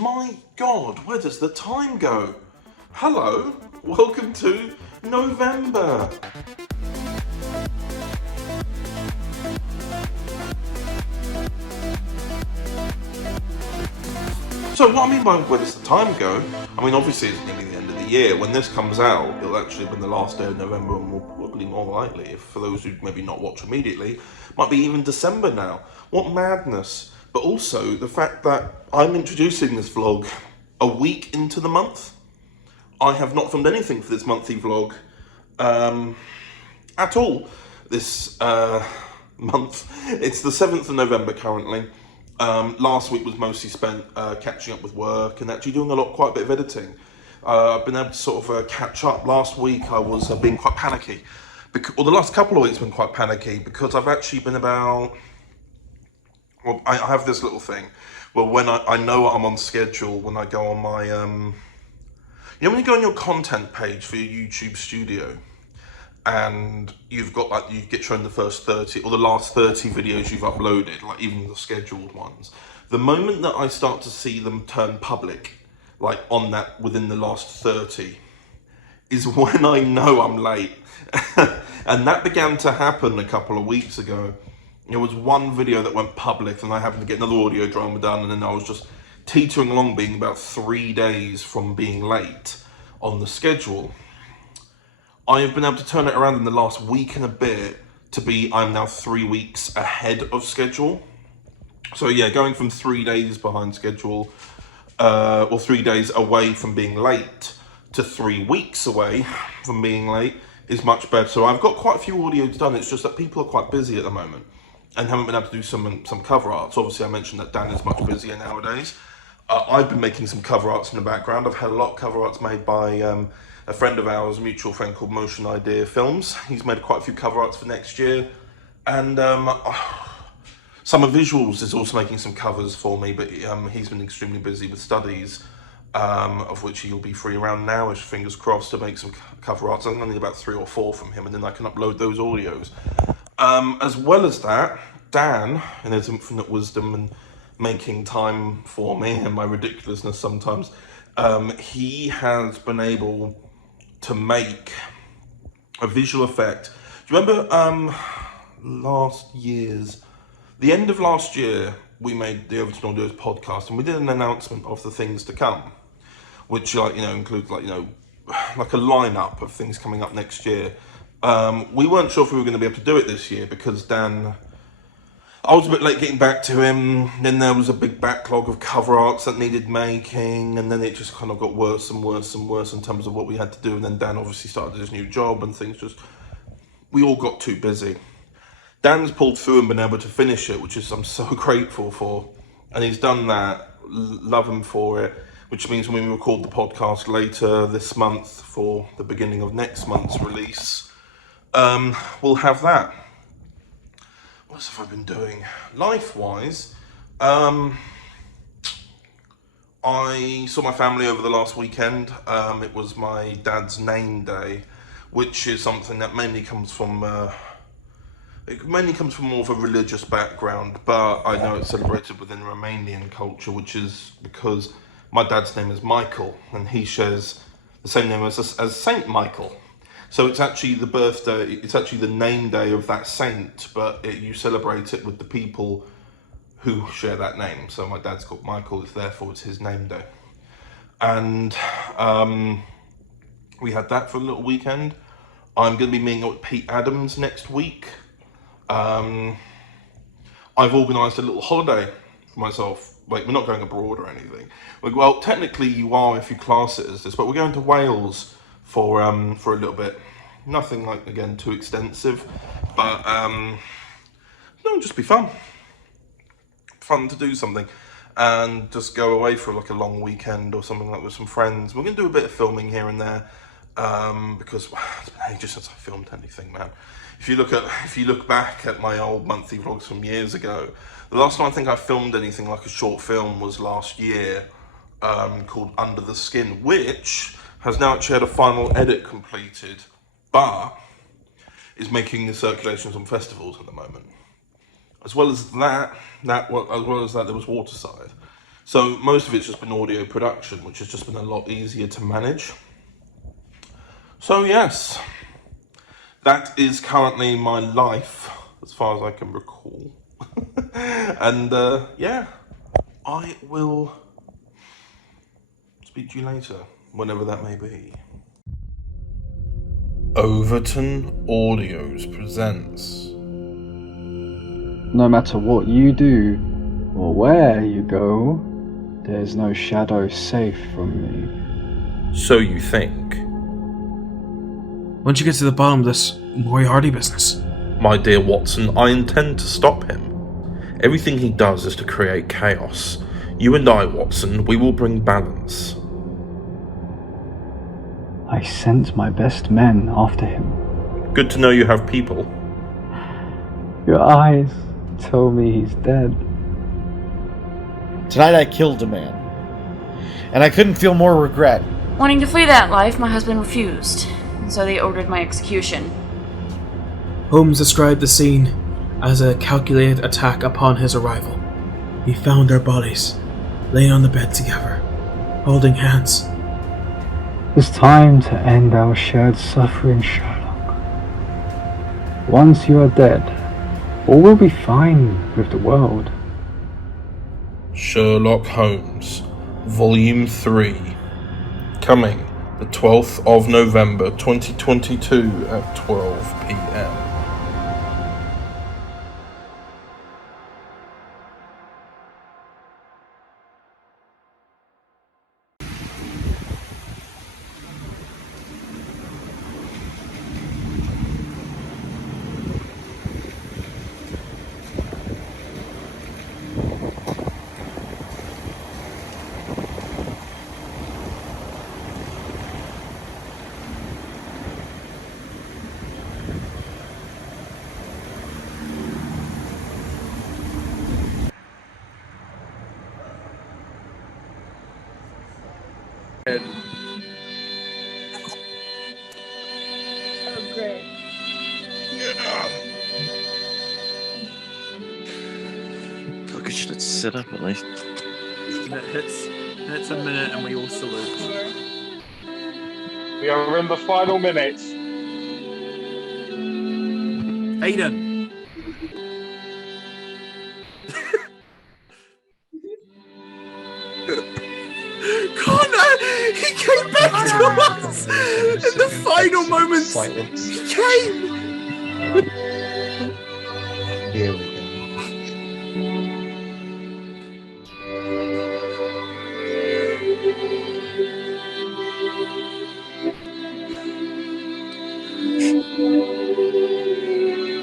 My God, where does the time go? Hello, welcome to November. So what I mean by where does the time go? I mean, obviously it's nearly the end of the year. When this comes out, it'll actually have been the last day of November, and will probably more likely, if for those who maybe not watch immediately, might be even December now. What madness. But also the fact that I'm introducing this vlog a week into the month. I have not filmed anything for this monthly vlog at all this month. It's the 7th of November currently. Last week was mostly spent catching up with work and actually doing quite a bit of editing. I've been able to sort of catch up. Last week I was being quite panicky, or the last couple of weeks have been quite panicky because I've actually been about, well, I have this little thing where when I know I'm on schedule, when I go on my, you know when you go on your content page for your YouTube studio, and you've got like, you get shown the first 30 or the last 30 videos you've uploaded, like even the scheduled ones. The moment that I start to see them turn public, like on that within the last 30, is when I know I'm late. And that began to happen a couple of weeks ago. There was one video that went public and I happened to get another audio drama done, and then I was just teetering along, being about 3 days from being late on the schedule. I have been able to turn it around in the last week and a bit to be, I'm now 3 weeks ahead of schedule. So yeah, going from 3 days behind schedule, or 3 days away from being late, to 3 weeks away from being late is much better. So I've got quite a few audios done. It's just that people are quite busy at the moment and haven't been able to do some cover arts. Obviously I mentioned that Dan is much busier nowadays. I've been making some cover arts in the background. I've had a lot of cover arts made by a friend of ours, a mutual friend called Motion Idea Films. He's made quite a few cover arts for next year. And Summer Visuals is also making some covers for me, but he's been extremely busy with studies, of which he'll be free around now-ish, fingers crossed, to make some cover arts. I'm only about 3 or 4 from him, and then I can upload those audios. As well as that, Dan, in his infinite wisdom and making time for me and my ridiculousness sometimes, he has been able to make a visual effect. Do you remember the end of last year, we made the Overton Audios podcast, and we did an announcement of the things to come, which includes like a lineup of things coming up next year. We weren't sure if we were going to be able to do it this year because Dan, I was a bit late getting back to him. Then there was a big backlog of cover arts that needed making, and then it just kind of got worse and worse and worse in terms of what we had to do. And then Dan obviously started his new job, and we all got too busy. Dan's pulled through and been able to finish it, which is I'm so grateful for, and he's done that. Love him for it. Which means when we record the podcast later this month for the beginning of next month's release, we'll have that. What else have I been doing? Life-wise, I saw my family over the last weekend. It was my dad's name day, which is something that mainly comes from more of a religious background, but I know it's celebrated within Romanian culture, which is because my dad's name is Michael, and he shares the same name as Saint Michael. So it's actually the birthday, it's actually the name day of that saint, but you celebrate it with the people who share that name. So my dad's called Michael, therefore it's his name day. And we had that for a little weekend. I'm going to be meeting up with Pete Adams next week. I've organised a little holiday for myself. Like, we're not going abroad or anything. Well, technically you are if you class it as this, but we're going to Wales for a little bit. Nothing like, again, too extensive, but it'll just be fun to do something and just go away for like a long weekend or something, like with some friends. We're gonna do a bit of filming here and there, because it's been ages since I filmed anything, man. If you look back at my old monthly vlogs from years ago, the last time I think I filmed anything like a short film was last year, called Under the Skin, which has now actually had a final edit completed, but is making the circulations on festivals at the moment. As well as that, there was Waterside. So most of it's just been audio production, which has just been a lot easier to manage. So yes, that is currently my life, as far as I can recall. And yeah, I will speak to you later, whenever that may be. Overton Audios presents. No matter what you do, or where you go, there's no shadow safe from me. So you think? Once you get to the bottom of this Moriarty business. My dear Watson, I intend to stop him. Everything he does is to create chaos. You and I, Watson, we will bring balance. I sent my best men after him. Good to know you have people. Your eyes tell me he's dead. Tonight I killed a man, and I couldn't feel more regret. Wanting to flee that life, my husband refused, and so they ordered my execution. Holmes described the scene as a calculated attack upon his arrival. We found our bodies, laying on the bed together, holding hands. It's time to end our shared suffering, Sherlock. Once you are dead, all will be fine with the world. Sherlock Holmes, Volume 3. Coming the 12th of November 2022 at 12 p.m. Oh, great. Look, I should have sit up at least. And it hits a minute and we all salute. We are in the final minutes. Aiden! Connor! He came back to us! In the final moments! He came! Here we go.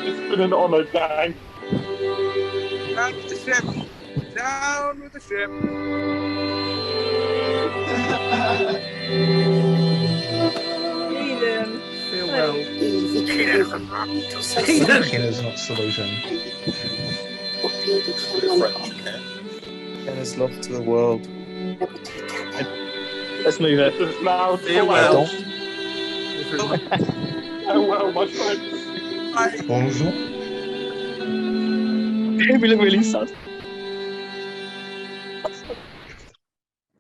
It's been an honour, gang. Down with the ship! Down with the ship! Aiden. Farewell. Kenna's not saluting. Kenna's love to the world. Let's leave it. It's now. Farewell. Farewell, my friends. Bonjour. We look really sad.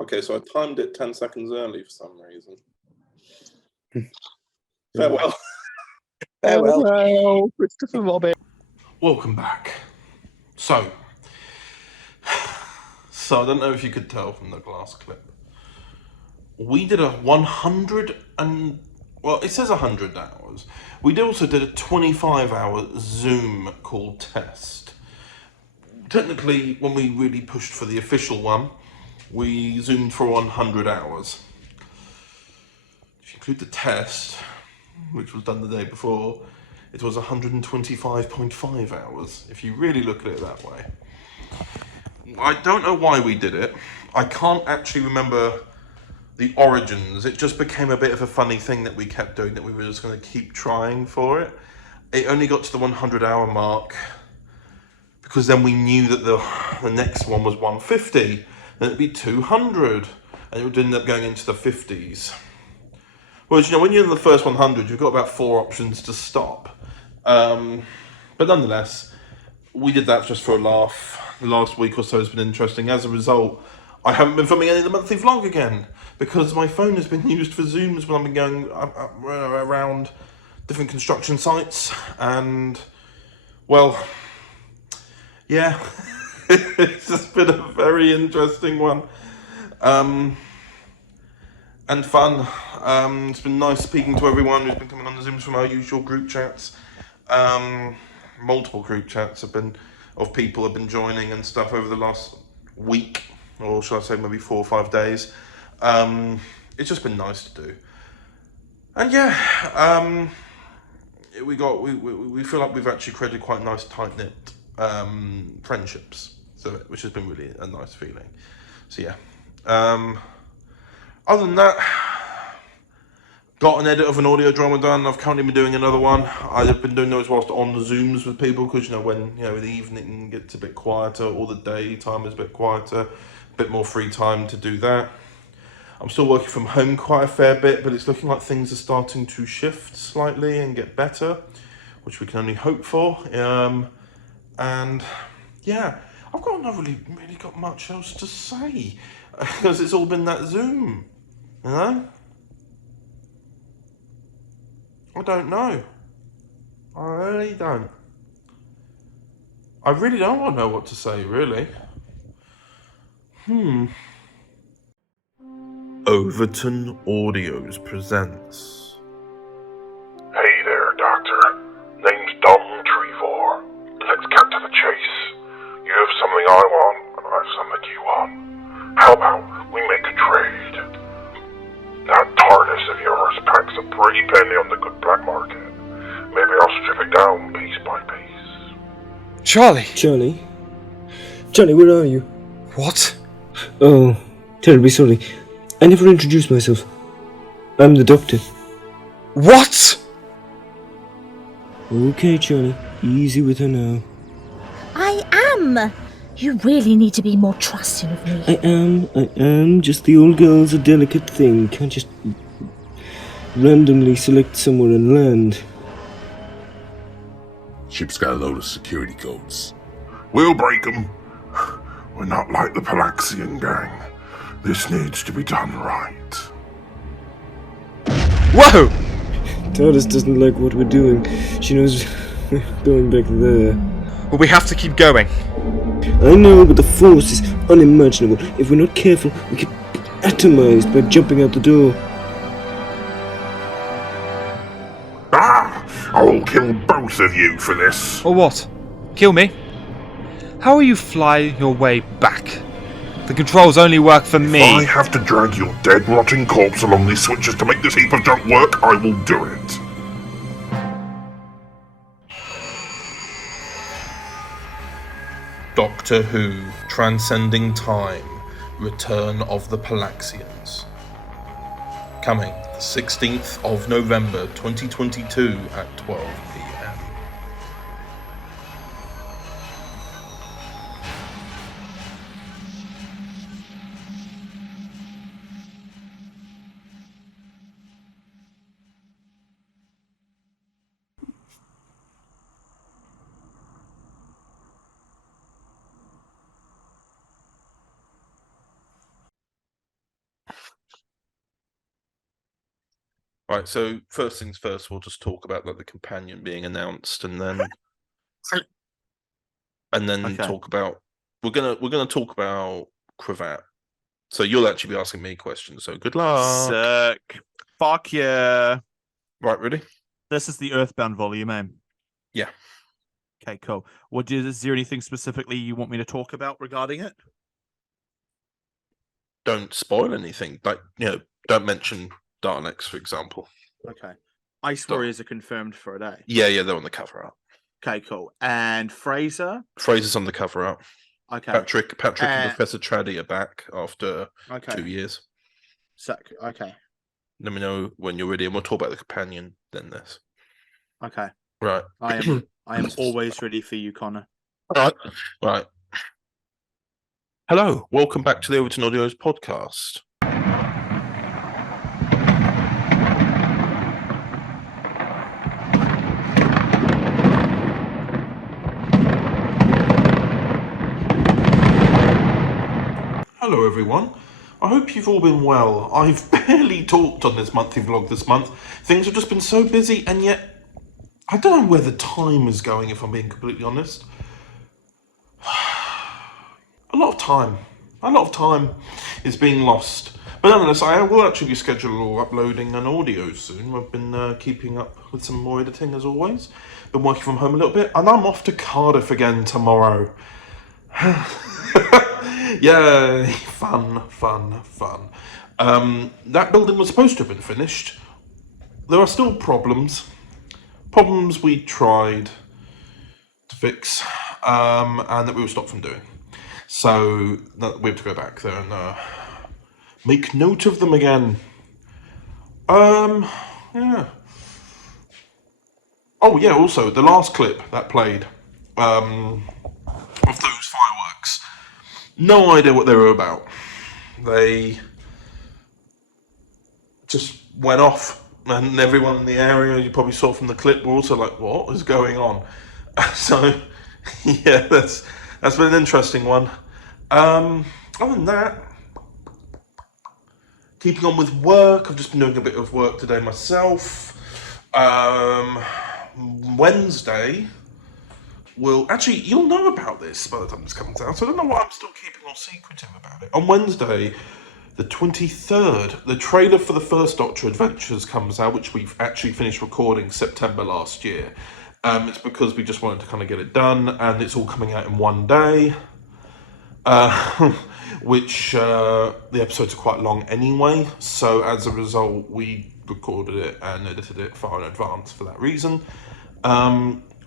Okay, so I timed it 10 seconds early for some reason. Farewell. Farewell, Christopher Robin. Welcome back. So I don't know if you could tell from the last clip. We did a 100 and, well, it says 100 hours. We also did a 25-hour Zoom call test. Technically, when we really pushed for the official one, we Zoomed for 100 hours. If you include the test, which was done the day before, it was 125.5 hours, if you really look at it that way. I don't know why we did it. I can't actually remember the origins. It just became a bit of a funny thing that we kept doing, that we were just going to keep trying for it. It only got to the 100-hour mark because then we knew that the next one was 150, then it'd be 200, and it would end up going into the 50s. Whereas, when you're in the first 100, you've got about 4 options to stop. But nonetheless, we did that just for a laugh. The last week or so has been interesting. As a result, I haven't been filming any of the monthly vlog again because my phone has been used for Zooms when I've been going around different construction sites, and well, yeah, it's just been a very interesting one. And fun. It's been nice speaking to everyone who's been coming on the Zooms from our usual group chats. Multiple group chats of people have been joining and stuff over the last week, or should I say maybe 4 or 5 days. It's just been nice to do. And yeah, we feel like we've actually created quite nice tight-knit friendships, which has been really a nice feeling. So yeah. Other than that, got an edit of an audio drama done. I've currently been doing another one. I've been doing those whilst on the Zooms with people because, when, the evening gets a bit quieter or the daytime is a bit quieter, a bit more free time to do that. I'm still working from home quite a fair bit, but it's looking like things are starting to shift slightly and get better, which we can only hope for. And yeah, I've not really got much else to say because it's all been that Zoom. I don't know. I really don't. I really don't want to know what to say, really. Overton Audios presents. Hey there, Doctor. Name's Dalton Trevor. Let's cut to the chase. You have something I want, and I have something you want. How about we make a trade? That TARDIS of yours packs a pretty penny on the good black market. Maybe I'll strip it down piece by piece. Charlie! Charlie, where are you? What? Oh, terribly sorry. I never introduced myself. I'm the Doctor. What? Okay, Charlie. Easy with her now. I am! You really need to be more trusting of me. I am. Just the old girl's a delicate thing. Can't just randomly select somewhere and land. Ship's got a load of security codes. We'll break them. We're not like the Palaxyian gang. This needs to be done right. Whoa! TARDIS doesn't like what we're doing. She knows we're going back there. Well, we have to keep going. I know, but the force is unimaginable. If we're not careful, we get atomized by jumping out the door. I'll kill both of you for this. Or what? Kill me? How will you fly your way back? The controls only work for me. If I have to drag your dead, rotting corpse along these switches to make this heap of junk work, I will do it. Doctor Who, Transcending Time, Return of the Palaxyians. Coming the 16th of November 2022 at 12 p.m. Right, so first things first, we'll just talk about the companion being announced, and then talk about we're gonna talk about Cravat. So you'll actually be asking me questions. So good luck. Sick. Fuck yeah. Right, ready? This is the Earthbound volume, eh? Yeah. Okay, cool. Is there anything specifically you want me to talk about regarding it? Don't spoil anything. Don't mention Daleks, for example. Okay. Ice Warriors are confirmed for a day. Yeah, they're on the cover art. Okay, cool. And Fraser? Fraser's on the cover art. Okay. Patrick and Professor Traddy are back after 2 years. Sick. Okay. Let me know when you're ready, and we'll talk about the companion then this. Okay. Right. I am always ready for you, Connor. Right. Hello, welcome back to the Overton Audios podcast. Hello everyone. I hope you've all been well. I've barely talked on this monthly vlog this month. Things have just been so busy, and yet I don't know where the time is going, if I'm being completely honest. A lot of time is being lost. But nonetheless, I will actually be scheduled uploading an audio soon. I've been keeping up with some more editing as always. Been working from home a little bit, and I'm off to Cardiff again tomorrow. Yay, fun. That building was supposed to have been finished. There are still problems we tried to fix, and that we were stopped from doing. So we have to go back there and make note of them again. Yeah. Oh yeah, also the last clip that played of those fireworks. No idea what they were about. They just went off, and everyone in the area, you probably saw from the clip, were also like, what is going on? So yeah, that's been an interesting one. Other than that, keeping on with work. I've just been doing a bit of work today myself. Wednesday, actually, you'll know about this by the time this comes out, so I don't know why I'm still keeping all secretive about it. On Wednesday, the 23rd, the trailer for the first Doctor Adventures comes out, which we've actually finished recording September last year. It's because we just wanted to kind of get it done, and it's all coming out in one day. Which the episodes are quite long anyway, so as a result we recorded it and edited it far in advance for that reason.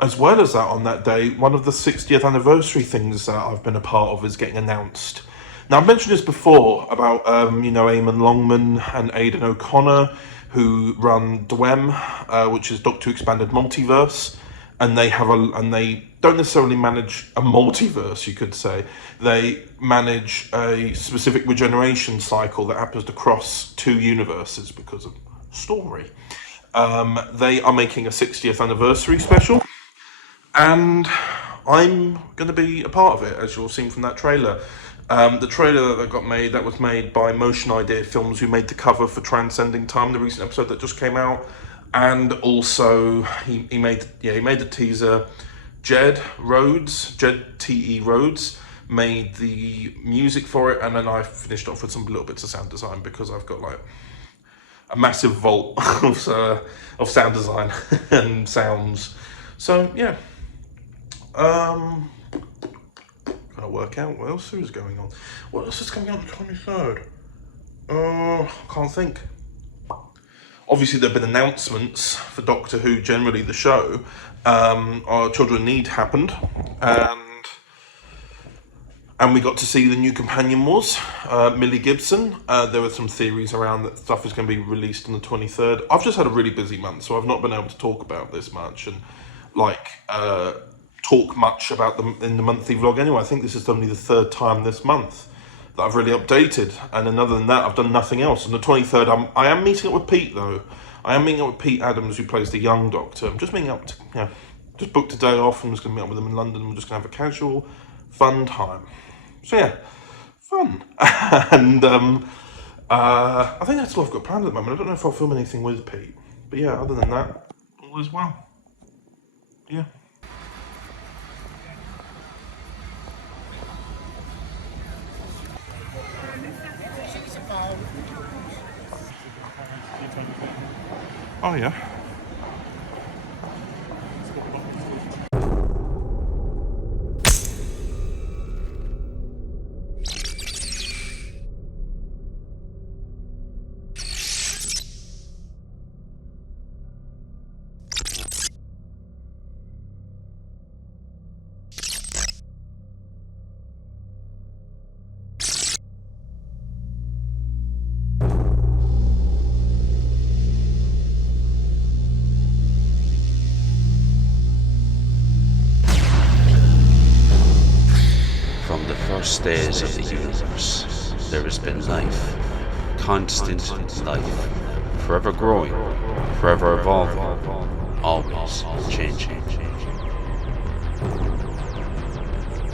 As well as that, on that day, one of the 60th anniversary things that I've been a part of is getting announced. Now, I've mentioned this before about Eamon Longman and Aidan O'Connor, who run DWEM, which is Doctor Who Expanded Multiverse. And they don't necessarily manage a multiverse, you could say. They manage a specific regeneration cycle that happens to cross two universes because of story. They are making a 60th anniversary special, and I'm going to be a part of it, as you'll have seen from that trailer. The trailer that was made by Motion Idea Films, who made the cover for Transcending Time, the recent episode that just came out. And also, he made the teaser. Jed T.E. Rhodes made the music for it, and then I finished off with some little bits of sound design because I've got like a massive vault of sound design and sounds. So yeah, gotta work out what else is going on. What else is coming out on the 23rd? Can't think. Obviously, there have been announcements for Doctor Who, generally the show. Our Children Need happened, and we got to see the new companion was, Millie Gibson. There were some theories around that stuff is going to be released on the 23rd. I've just had a really busy month, so I've not been able to talk about this much and talk much about them in the monthly vlog anyway. I think this is only the third time this month that I've really updated, and then other than that, I've done nothing else. On the 23rd, I am meeting up with Pete, though. I am meeting up with Pete Adams, who plays the young Doctor. I'm just meeting up, just booked a day off. I'm just going to meet up with him in London. We're just going to have a casual, fun time. So yeah, fun. And I think that's all I've got planned at the moment. I don't know if I'll film anything with Pete. But yeah, other than that, all is well. Yeah. Oh yeah. first days of the universe, there has been life, constant life, forever growing, forever evolving, always changing.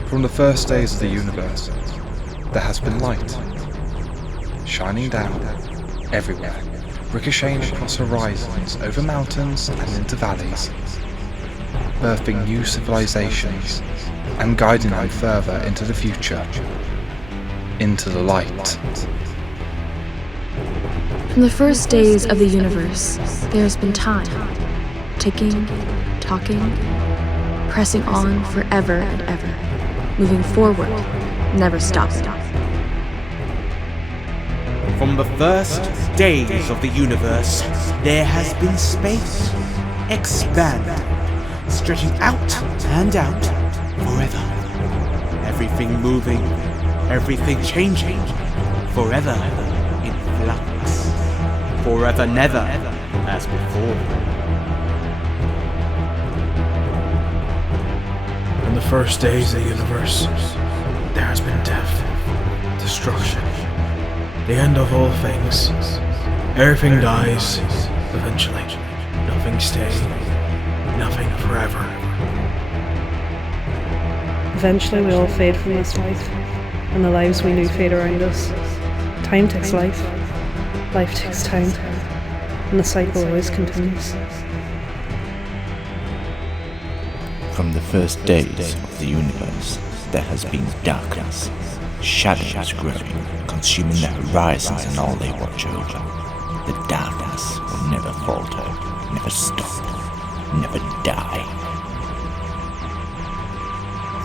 From the first days of the universe, there has been light, shining down everywhere, ricocheting across horizons, over mountains and into valleys, birthing new civilizations and guiding them further into the future, into the light. From the first days of the universe, there has been time, ticking, talking, pressing on forever and ever, moving forward, never stopping. From the first days of the universe, there has been space, expanding, stretching out and out forever. Everything moving, everything changing, forever in flux, forever never as before. In the first days of the universe, there has been death, destruction, the end of all things. Everything dies, eventually. Nothing stays, nothing forever. Eventually we all fade from this life, and the lives we knew fade around us. Time takes life, life takes time, and the cycle always continues. From the first days of the universe, there has been darkness, shadows growing, consuming the horizons and all they watch over. The darkness will never falter, never stop, never die.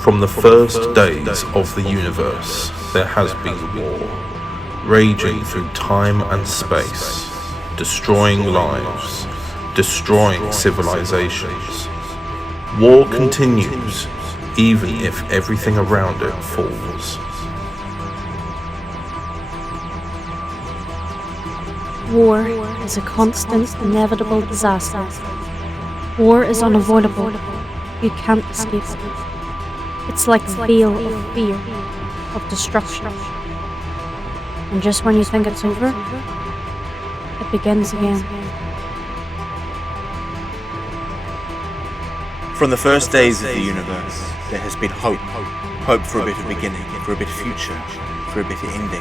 From the first days of the universe, there has been war, raging through time and space, destroying lives, destroying civilizations. War continues, even if everything around it falls. War is a constant, inevitable disaster. War is unavoidable. You can't escape it. It's like a veil of fear, of destruction. And just when you think it's over, it begins again. From the first days of the universe, there has been hope. Hope for a better beginning, for a better future, for a better ending.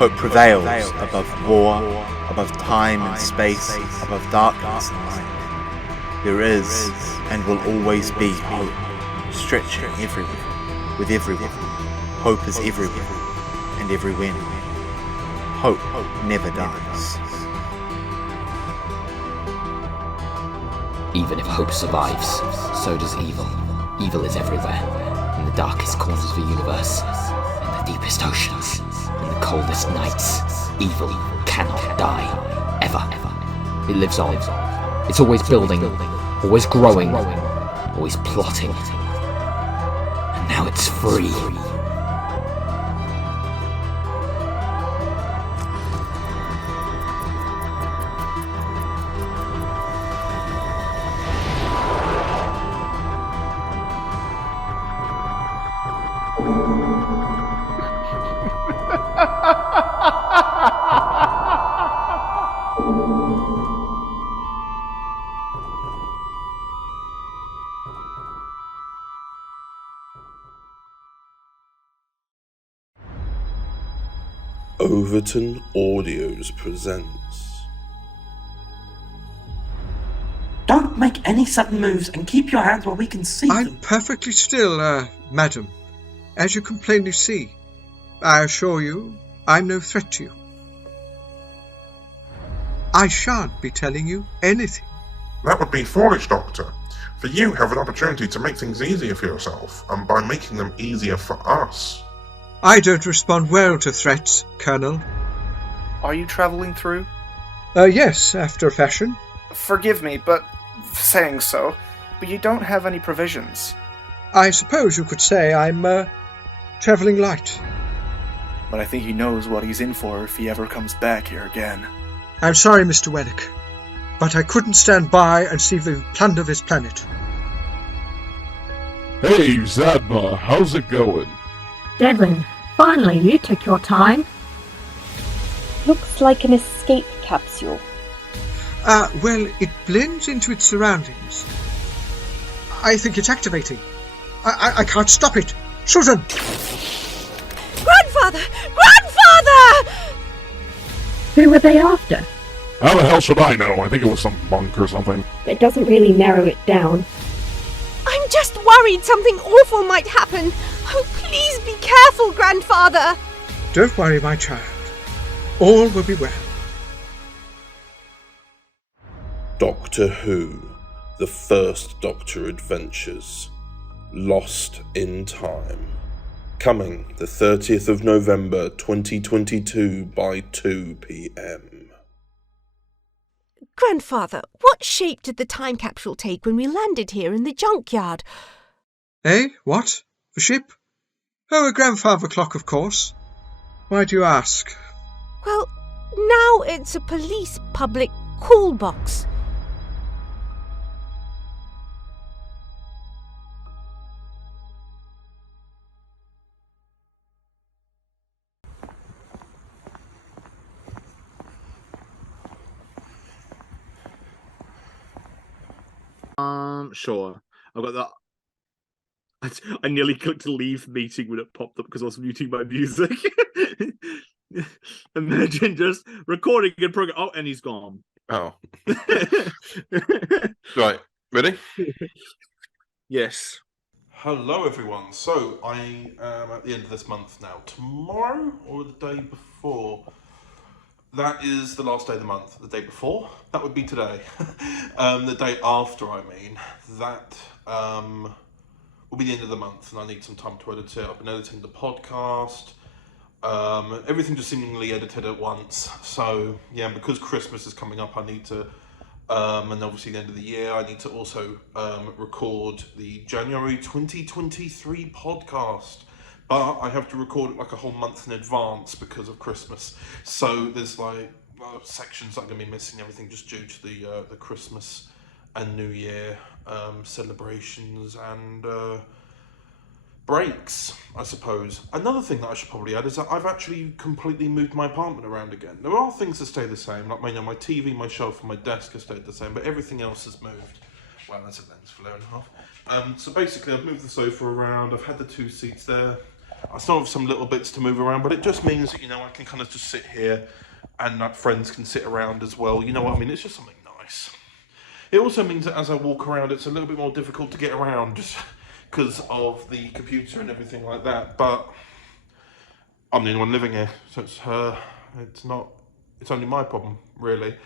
Hope prevails above war, above time and space, above darkness and light. There is and will always be hope, stretching everywhere, with everyone. Hope is everywhere and everywhere. Hope never dies. Even if hope survives, so does evil. Evil is everywhere, in the darkest corners of the universe, in the deepest oceans, in the coldest nights. Evil cannot die, ever. It lives on. It's always building, always growing, always plotting. And now it's free. Overton Audios presents. Don't make any sudden moves and keep your hands where we can see I'm them. perfectly still, madam. As you can plainly see, I assure you, I'm no threat to you. I shan't be telling you anything. That would be foolish, Doctor. For you have an opportunity to make things easier for yourself, and by making them easier for us. I don't respond well to threats, Colonel. Are you traveling through? Yes, after a fashion. Forgive me, but saying so, but you don't have any provisions. I suppose you could say I'm, traveling light. But I think he knows what he's in for if he ever comes back here again. I'm sorry, Mr. Wennick, but I couldn't stand by and see the plunder this planet. Hey, Zadma, how's it going? Devlin, finally you took your time. Looks like an escape capsule. Well, it blends into its surroundings. I think it's activating. I can't stop it. Susan! Run, Grandfather! Grandfather! Who were they after? How the hell should I know? I think it was some monk or something. It doesn't really narrow it down. I'm just worried something awful might happen. Oh, please be careful, Grandfather. Don't worry, my child. All will be well. Doctor Who, The First Doctor Adventures, Lost in Time. Coming the 30th of November 2022 by 2 p.m. Grandfather, what shape did the time capsule take when we landed here in the junkyard? Eh? What? A ship? Oh, a grandfather clock, of course. Why do you ask? Well, now it's a police public call box. Sure. I've got that. I nearly clicked to leave meeting when it popped up because I was muting my music. Imagine just recording and program. Oh, and he's gone. Oh. Right, ready? Yes. Hello everyone. So I am at the end of this month now. Tomorrow or the day before? That is the last day of the month. The day before? That would be today. The day after, I mean. That will be the end of the month, and I need some time to edit it. I've been editing the podcast. Everything just seemingly edited at once. So, yeah, because Christmas is coming up, I need to, and obviously the end of the year, I need to also record the January 2023 podcast. But I have to record it like a whole month in advance because of Christmas. So there's like sections that are going to be missing, everything just due to the Christmas and New Year celebrations and breaks, I suppose. Another thing that I should probably add is that I've actually completely moved my apartment around again. There are things that stay the same, like my TV, my shelf, and my desk have stayed the same, but everything else has moved. Well, that's a lens flare and a half. So basically, I've moved the sofa around. I've had the 2 seats there. I still have some little bits to move around, but it just means that, I can kind of just sit here and like friends can sit around as well. You know what I mean? It's just something nice. It also means that as I walk around, it's a little bit more difficult to get around just because of the computer and everything like that. But I'm the only one living here, so it's only my problem, really.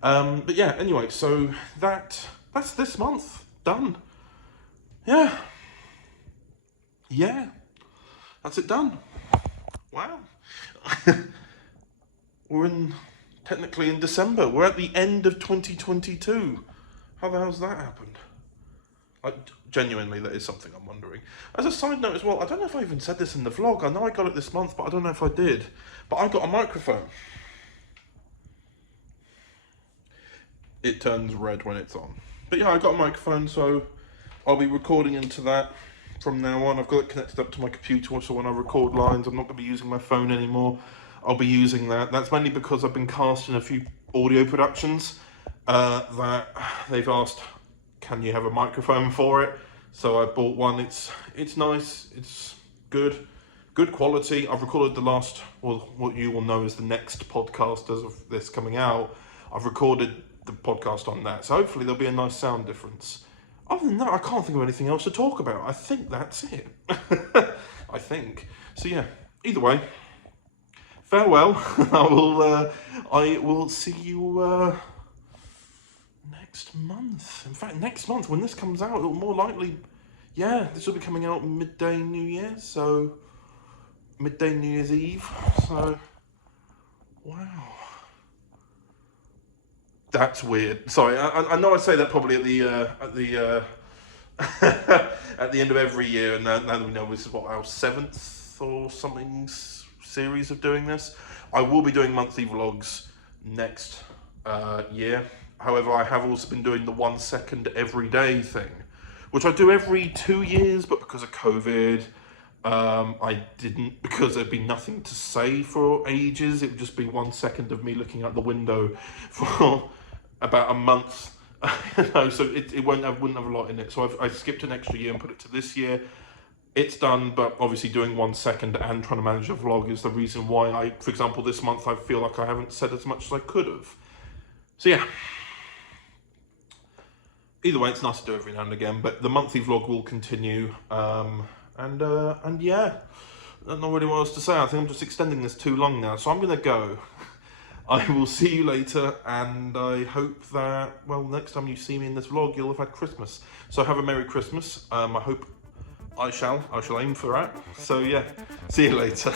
But yeah, anyway, so that's this month done. Yeah. That's it done. Wow. We're technically in December. We're at the end of 2022. How the hell's that happened? Genuinely, that is something I'm wondering. As a side note as well, I don't know if I even said this in the vlog. I know I got it this month, but I don't know if I did. But I got a microphone. It turns red when it's on. But yeah, I got a microphone, so I'll be recording into that. From now on, I've got it connected up to my computer, so when I record lines, I'm not going to be using my phone anymore. I'll be using that. That's mainly because I've been cast in a few audio productions that they've asked, can you have a microphone for it? So I bought one. It's nice. It's good quality. I've recorded what you will know as the next podcast as of this coming out. I've recorded the podcast on that, so hopefully there'll be a nice sound difference. Other than that, I can't think of anything else to talk about. I think that's it. I think. So yeah, either way, farewell. I will see you next month. In fact, next month, when this comes out, it'll more likely, this will be coming out midday New Year, so midday New Year's Eve, so, wow. That's weird. Sorry, I know I say that probably at the at the end of every year, and now that we know this is what our 7th or something series of doing this. I will be doing monthly vlogs next year. However, I have also been doing the 1 second every day thing, which I do every 2 years, but because of COVID, I didn't, because there'd be nothing to say for ages. It would just be 1 second of me looking out the window for about a month. So it wouldn't have a lot in it. So I skipped an extra year and put it to this year. it's done, but obviously doing 1 second and trying to manage a vlog is the reason why for example, this month I feel like I haven't said as much as I could have. So yeah. Either way, it's nice to do every now and again, but the monthly vlog will continue. And yeah, not really what else to say. I think I'm just extending this too long now, so I'm gonna go. I will see you later, and I hope that, well, next time you see me in this vlog, you'll have had Christmas. So have a Merry Christmas. I hope I shall aim for that. So yeah, see you later.